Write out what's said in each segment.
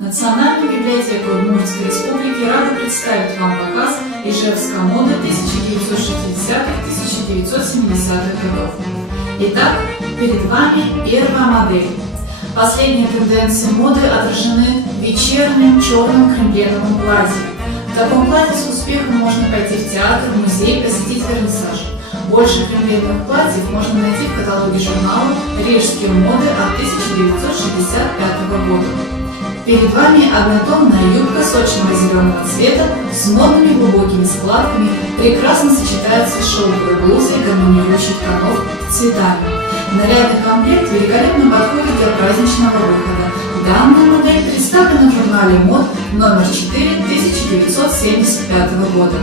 Национальная библиотека Удмуртской Республики рада представить вам показ Ижевской моды 1960-1970-х годов. Итак, перед вами первая модель. Последние тенденции моды отражены в вечернем черном крембленовом платье. В таком платье с успехом можно пойти в театр, музей, посетить вернисаж. Больше крембленовых платьев можно найти в каталоге журнала «Рижские моды» от 1965 года. Перед вами однотонная юбка сочного зеленого цвета с модными глубокими складками прекрасно сочетается с шелковой блузой гармонирующих тонов цветами. Нарядный комплект великолепно подходит для праздничного выхода. Данная модель представлена в журнале мод номер 4 1975 года.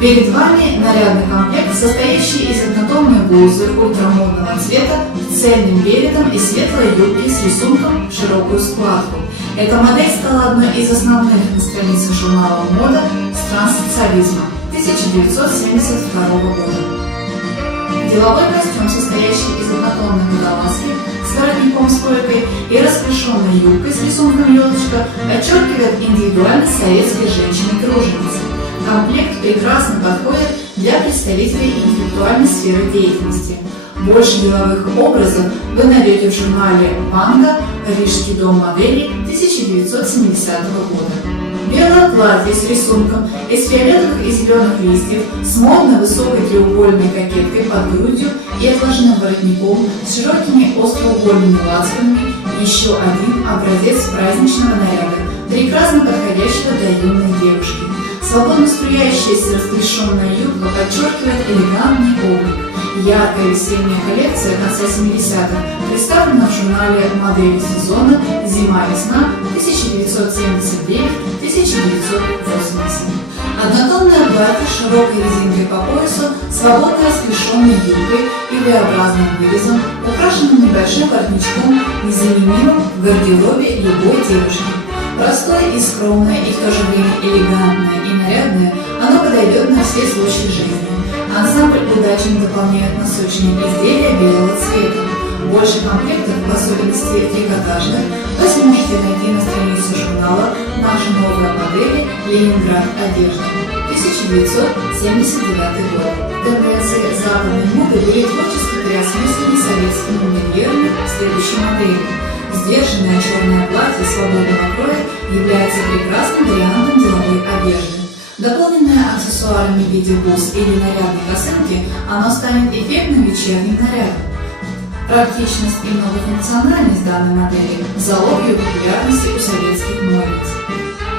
Перед вами нарядный комплект, состоящий из однотонной блузы ультрамодного цвета с цельным беретом и светлой юбки с рисунком в широкую складку. Эта модель стала одной из основных на страницах журнала «Мода» стран социализма 1972 года. Деловой костюм, состоящий из однотонной водолазки с воротником-стойкой и расклешенной юбкой с рисунком елочка, подчеркивает индивидуальность советской женщины-труженицы. Комплект прекрасно подходит для представителей интеллектуальной сферы деятельности. Больше деловых образов вы найдете в журнале «Манго. Рижский дом моделей» 1970 года. Белое платье с рисунком из фиолетовых и зеленых листьев с модной высокой треугольной кокеткой под грудью и отложенным воротником с широкими остроугольными лацканами – еще один образец праздничного наряда, прекрасно подходящего для юной девушки. Свободно струящаяся расклешенная юбка подчеркивает элегантный облик. Яркая весенняя коллекция конца 70-х представлена в журнале «Модели сезона. Зима-весна» 1979-1980. Однотонное платье с широкой резинкой по поясу, свободно расклешенной юбкой и V-образным вырезом, украшенным небольшим воротничком, незаменимым в гардеробе любой девушки. Простое и скромное, и в то же время элегантное и нарядное, оно подойдет на все случаи жизни. Ансамбль удачно дополняет носочные изделия белого цвета. Больше комплектов, в особенности трикотажных, вы сможете найти на странице журнала «Наши новые модели. Ленинград. Одежда» 1979 год. Тенденции западной моды были творчески переосмыслены советскими модельерами в следующей модели. Сдержанное черное платье свободного кроя является прекрасным вариантом деловой одежды. Дополненное аксессуарами в виде бус или нарядной косынки, оно станет эффектным вечерним нарядом. Практичность и многофункциональность данной модели – залог ее популярности у советских модниц.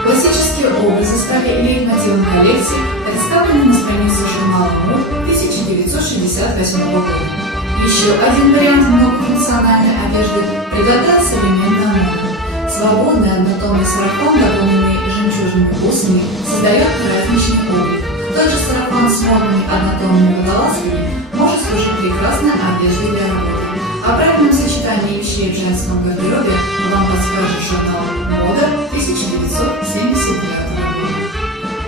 Классические образы стали лейтмотивом коллекции, представлены на странице журнала «Мод» 1968 года. Еще один вариант многофункциональной одежды предлагает современная мода. Свободный однотонный сарафан, дополненный жемчужными бусами, создает праздничный облик. Тот же сарафан с модными однотонными водолазками может служить прекрасной одеждой для работы. О правильном сочетании вещей в женском гардеробе вам подскажет журнал «Мода» 1979 года.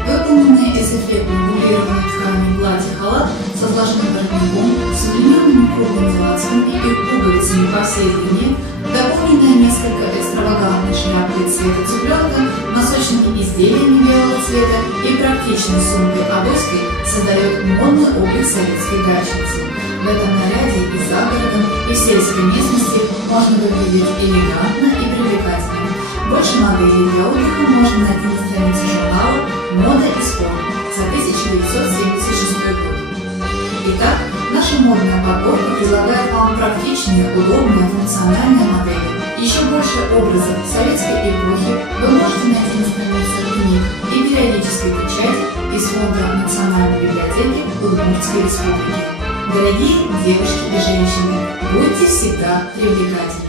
Выполненные из эффектной дублированной ткани платье-халат с отложенным воротником, с удлиненными круглыми лацками и пуговицами по всей длине, дополненная несколько экстравагантной шляпкой цвета цыпленка, носочными изделиями белого цвета и практичной сумкой-авоськой создает модный облик советской дачницы. В этом наряде и за городом, и в сельской местности можно выглядеть элегантно и привлекательно. Больше моделей для отдыха можно найти на странице журнала «Мода и спорт» за 1976 год. Итак, наша модная подборка предлагает вам практичные, удобные, функциональные модели. Еще больше образов советской эпохи вы можете найти на странице книг и периодической печати из фонда Национальной библиотеки Удмуртской Республики. Дорогие девушки и женщины, будьте всегда привлекательны!